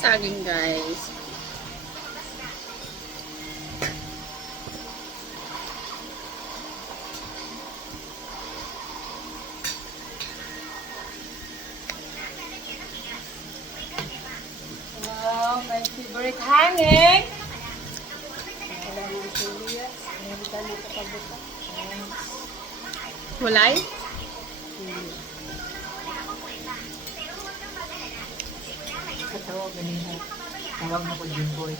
saging, guys. Wow, my favorite hanging. Walay? Katawag ganina. Tawag na ko Jimboy.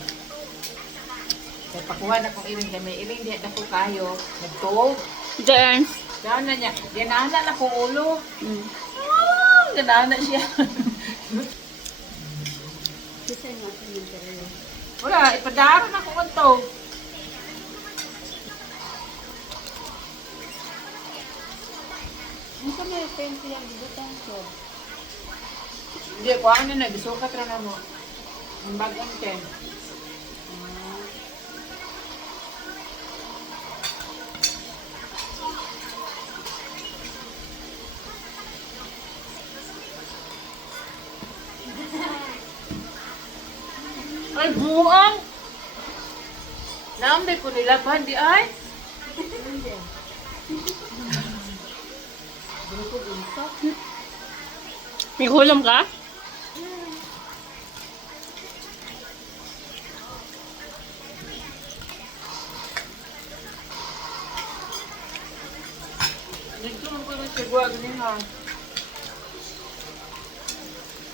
Kaya pakuha na kong iring kami. Iring di na ko kayo. Nagtuog. Diyan. Diyan na niya. Ganaan na kong ulo. Mm. Ganaan na siya. Wala, ipadaran ako kanto. Ano ka may pente yan? Butang ko. Hindi, kuha na na. Gisukat na mo. Ang bagang ken. Ay, buang! Naambay ko nila ba? Hindi ay? May hulom ka? Dito man ko ng sigwa ganyan ha.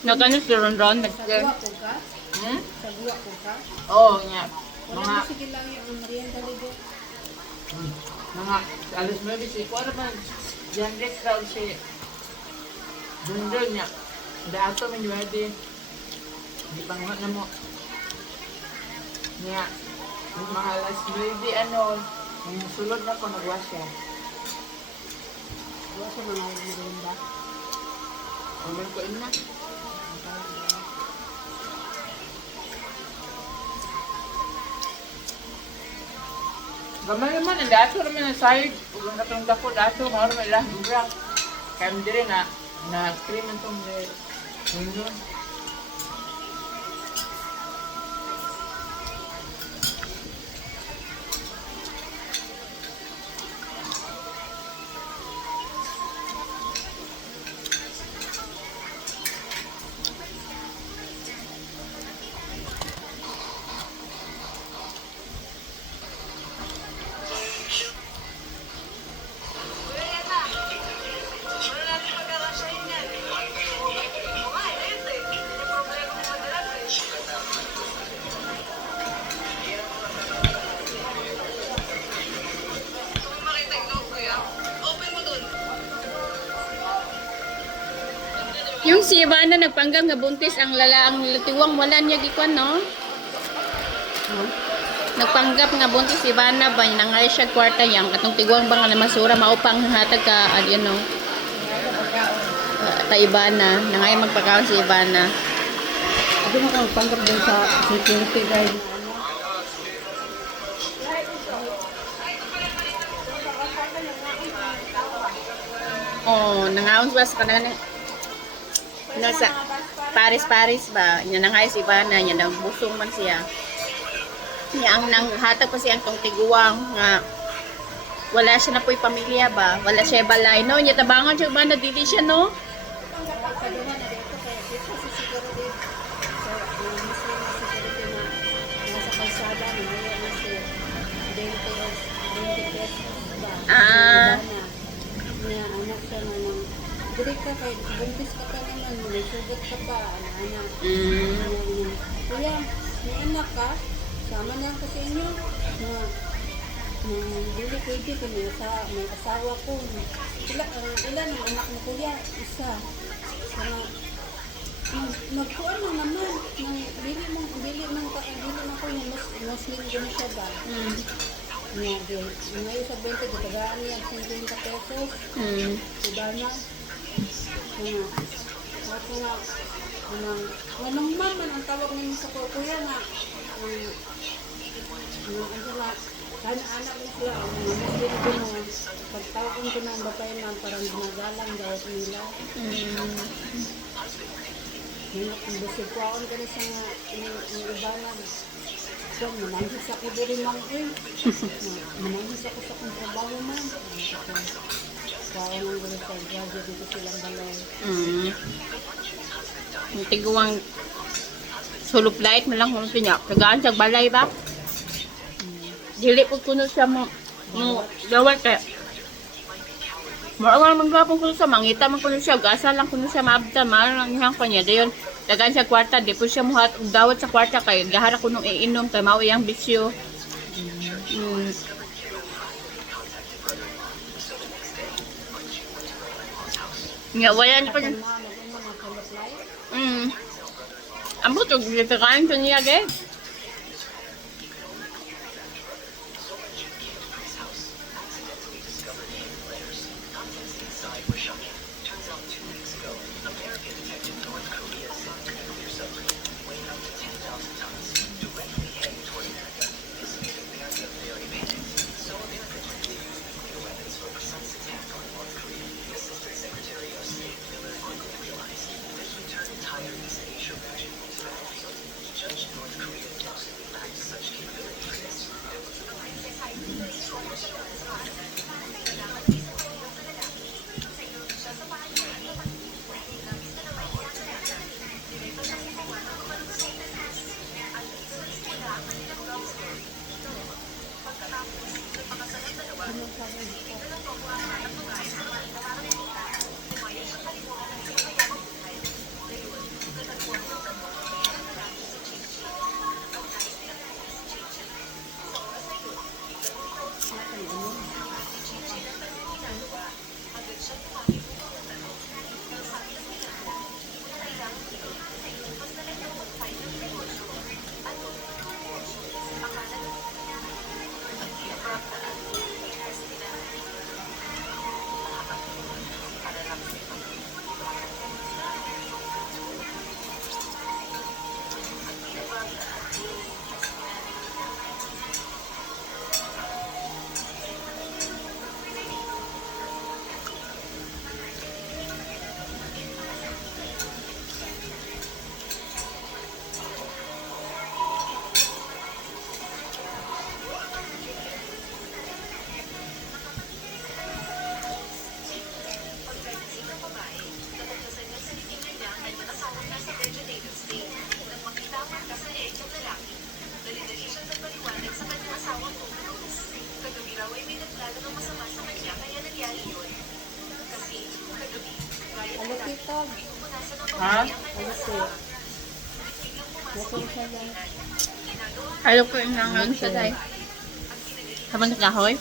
Nagano si Ron. Sagwa ko ka? Hmm? Sagwa ko ka? Oo, nga. Wala Mga, mo sige lang yung merienda ligo. mga, alas 9 si Kuya naman. Diyan rin crowd si Dundun niya. Dato man yung wedi. Hindi pang na mo. Nga. Yung mga alas 9, ano, yung sulod na ko nagwas siya. Wala sa mga merienda. Umil ko ina. Gamay naman, ang dato naman ang side. Kung natong dako, dato, mga naman ilang dubrak. Kaya mo din na cream ang itong yun. Yung si Ivana nagpanggap nga buntis ang lalaang lutiwang wala niya gikwan, no? Nagpanggap nga buntis si Ivana ba nangay siya kwarta yang katong tiguang ba nga na masura maupang hatag ka ano ta Ivana nangay magpakaon si Ivana. Ako mo kang panggap din sa security guard na ano. Oh, nangaon ba sa kanang nasa Paris ba? Nya nangay si Ivana nya nang busong man siya. Nya ang nang hatag pa siya tong tiguang nga wala siya na po'y pamilya ba? Wala siya balay, no? Nya tabangan siya ba na dili siya, no? Kaduha na dito kaya dito sa security. So, yung mismo na security na nasa kalsada na ngayon na si 20 pesos ba? Ah. Niya anak siya na nang dili ka kay buntis ka pa naman, may sugat ka pa, anak. Kuya, may anak ka? Sama na ako sa inyo. Na dili pwede ko may asawa ko. Ilan ang anak mo kuya? Isa. Nagkuhan mo naman. Bili mo ko yung Muslim din siya ba? Ngayon sa 20, gatagaan niya 50 pesos. Diba na? Ako nga, anong man ang tawag niyo sa kuya nga, sana anak mo sila, ang mga Muslim ko na, pagtawag ko ng batay na parang ginagalang dahil nila. Busog ko ako ganun sa ang iba na. So, manangis ako diri mang manangis ako sa kong trabaho man. Kaya nang ganun sa graduate dito silang balay. Yung tiguang sulop light mo lang kung niya. Kagaan sa balay ba? Dili po kuno siya mo dawat kaya. Mara man gapon kuno siya, mangita man kuno siya, gasa lang kuno siya maabda, mara lang ihang kanya. Dayon, dagan sa kwarta, di po siya muhat dawat sa kwarta kay gahara kuno iinom kay mao iyang bisyo. Nga wala ni pa. Mga kalaplay. Amo to gitakain to niya gay. Ano kitag? Ha? Ano siya? Bukong siya lang. Ayaw ko inangan sa day. Habang nagkahoy?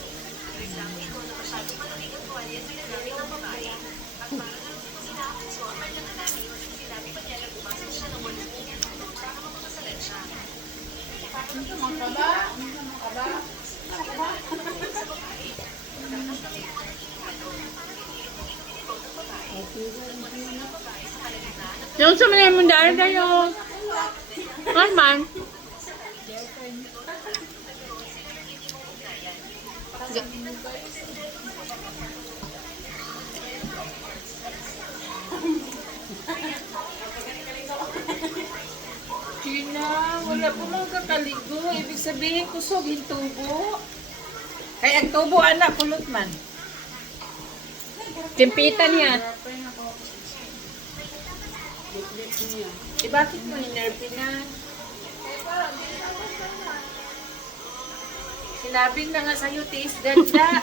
Yung sa mga yung dahil tayo. Man. Gina, wala po mga kakaligo. Ibig sabihin, kusog yung tubo. Kaya ang tubo, anak, kulot man. Timpitan niya. Eh, bakit mo inerpin na? Sinabi na nga sa'yo, tiis ganda.